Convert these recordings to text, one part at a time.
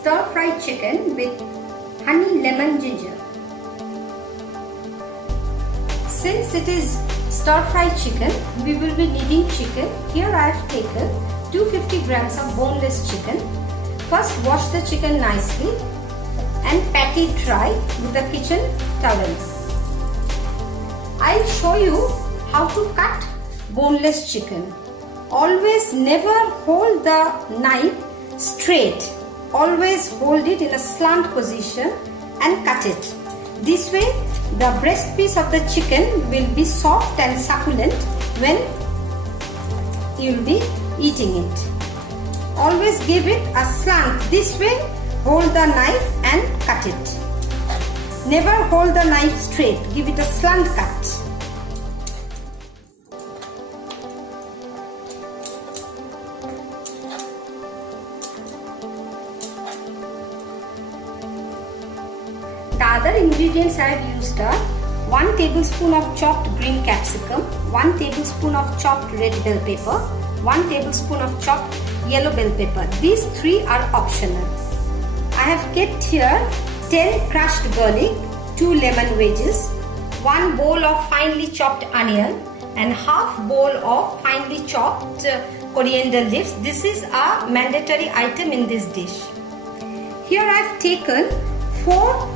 stir fried chicken with honey lemon ginger. Since it is stir fried chicken, we will be needing chicken. Here I have taken 250 grams of boneless chicken. First wash the chicken nicely and pat it dry with a kitchen towel. I'll show you how to cut boneless chicken. Always never hold the knife straight. Always hold it in a slant position and cut it. This way the breast piece of the chicken will be soft and succulent when you will be eating it. Always give it a slant. This way hold the knife and cut it. Never hold the knife straight. Give it a slant cut. The other ingredients I have used are 1 tablespoon of chopped green capsicum, 1 tablespoon of chopped red bell pepper, 1 tablespoon of chopped yellow bell pepper. These 3 are optional. I have kept here 10 crushed garlic, 2 lemon wedges, 1 bowl of finely chopped onion and half bowl of finely chopped coriander leaves. This is a mandatory item in this dish. Here I have taken 4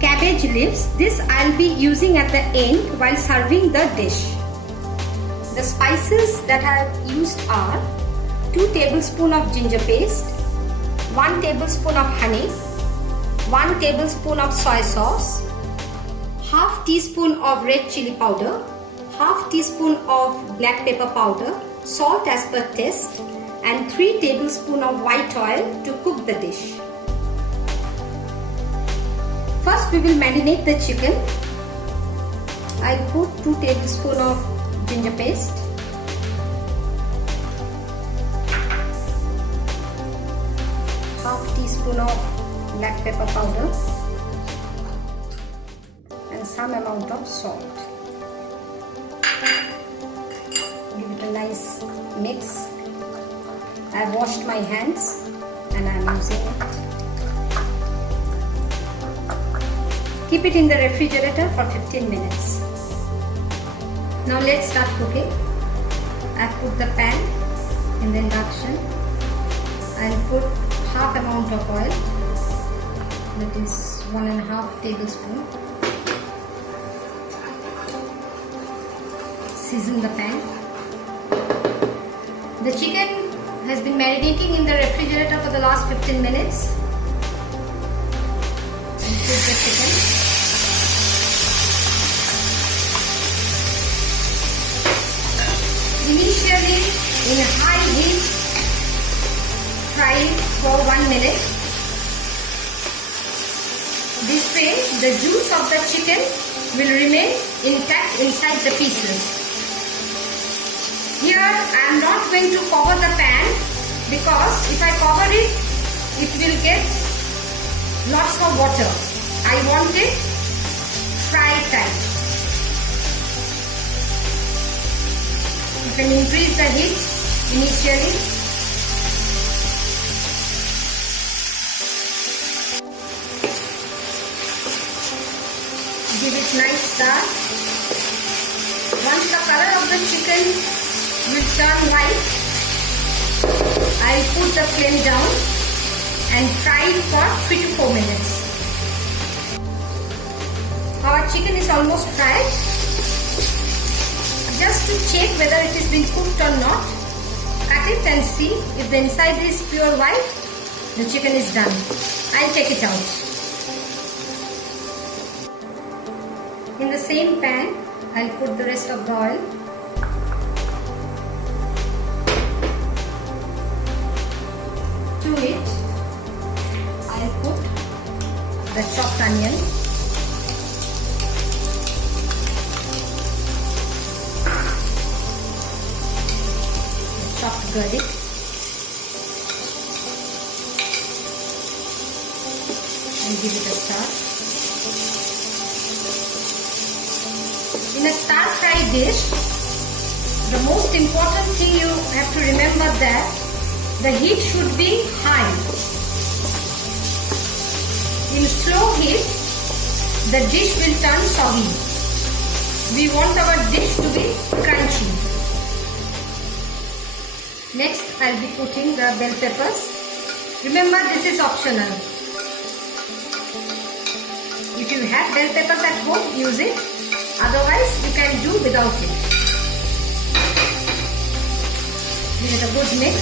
cabbage leaves. This I'll be using at the end while serving the dish. The spices that I have used are 2 tablespoons of ginger paste, 1 tablespoon of honey, 1 tablespoon of soy sauce, half teaspoon of red chili powder, half teaspoon of black pepper powder, salt as per taste, and 3 tablespoons of white oil to cook the dish. First we will marinate the chicken. I put 2 tablespoons of ginger paste, half teaspoon of black pepper powder and some amount of salt. Give it a nice mix. I have washed my hands and I am using it. Keep it in the refrigerator for 15 minutes. Now let's start cooking. I put the pan in the induction. I'll put half amount of oil, that is 1.5 tablespoon. Season the pan. The chicken has been marinating in the refrigerator for the last 15 minutes. And put the chicken. Initially in high heat, fry it for 1 minute. This way the juice of the chicken will remain intact inside the pieces. Here I am not going to cover the pan because if I cover it, it will get lots of water. I want it fry tight. You can increase the heat initially. Give it nice stir. Once the color of the chicken will turn white, I will put the flame down and fry it for 3 to 4 minutes. Our chicken is almost fried. Just to check whether it is been cooked or not, cut it and see if the inside is pure white, the chicken is done. I'll take it out. In the same pan, I'll put the rest of the oil. To it, I'll put the chopped onion. Chopped garlic, and give it a stir. In a stir fry dish, the most important thing you have to remember that the heat should be high. heat, the dish will turn soggy. We want our dish to be crunchy. Next, I'll be putting the bell peppers. Remember, this is optional. If you have bell peppers at home, use it. Otherwise, you can do without it. Give it a good mix.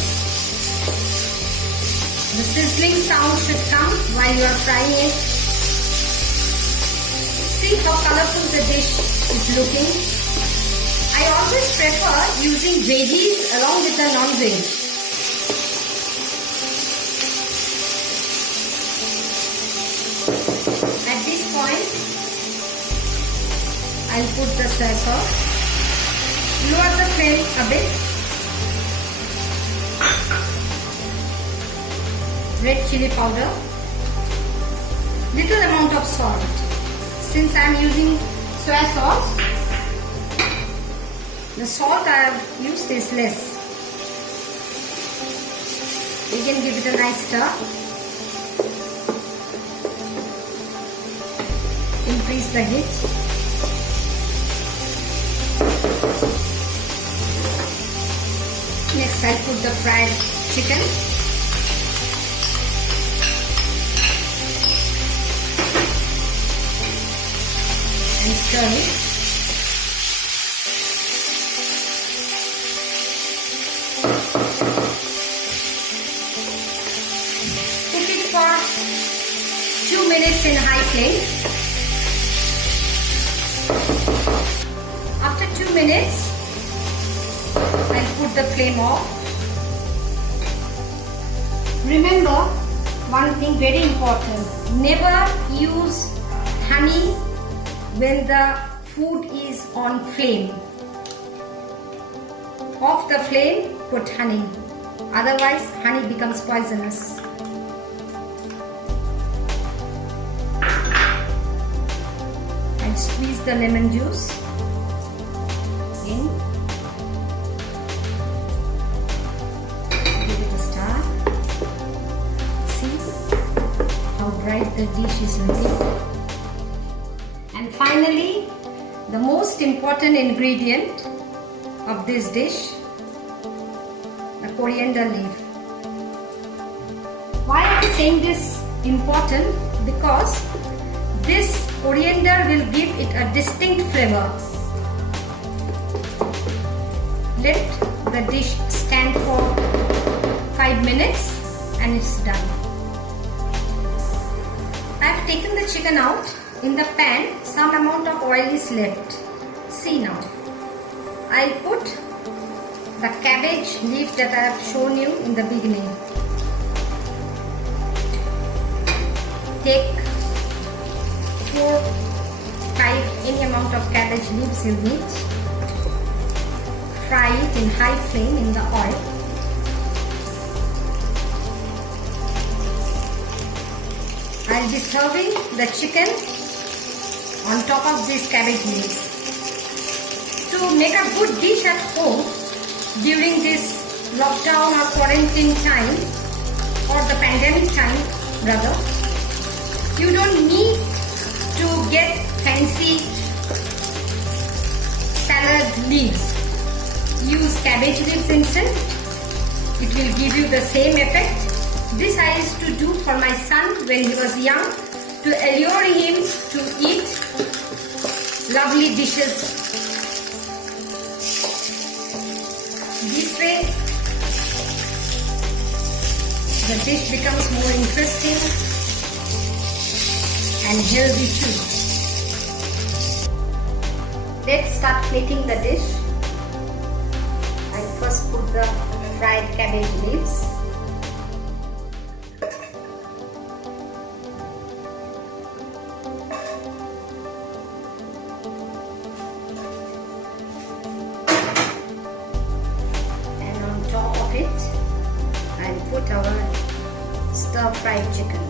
The sizzling sound should come while you are frying it. See how colorful the dish is looking. I always prefer using veggies along with the non-veg. At this point, I'll put the soy sauce. Lower the flame a bit. Red chili powder. Little amount of salt. Since I am using soy sauce, the salt I have used is less. Again, give it a nice stir. Increase the heat. Next, I'll put the fried chicken. And stir it. Cook it for 2 minutes in high flame. After 2 minutes, I'll put the flame off. Remember one thing very important. Never use honey when the food is on flame. Off the flame, put honey. Otherwise, honey becomes poisonous. And squeeze the lemon juice. Again. Give it a stir. See how bright the dish is looking. And finally, the most important ingredient of this dish, the coriander leaf. Why am I saying this important? Because this coriander will give it a distinct flavor. Let the dish stand for 5 minutes and it's done. I have taken the chicken out. In the pan, some amount of oil is left. See now. I'll put the cabbage leaf that I have shown you in the beginning. Take 4, 5, any amount of cabbage leaves you need. Fry it in high flame in the oil. I'll be serving the chicken on top of these cabbage leaves. To make a good dish at home during this lockdown or quarantine time or the pandemic time rather, you don't need to get fancy salad leaves. Use cabbage leaves instead. It will give you the same effect. This I used to do for my son when he was young to allure him to eat lovely dishes. This way, the dish becomes more interesting and healthy too. Let's start plating the dish. I'll first put the fried cabbage leaves. And on top of it, I'll put our stir fried chicken.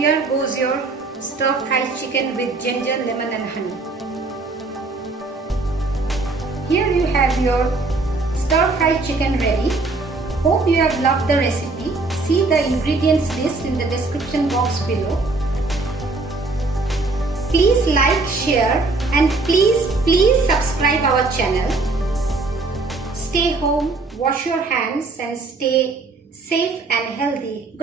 Here goes your stir fried chicken with ginger, lemon and honey. Here you have your stir fried chicken ready. Hope you have loved the recipe. See the ingredients list in the description box below. Please like, share and please subscribe our channel. Stay home, wash your hands and stay safe and healthy.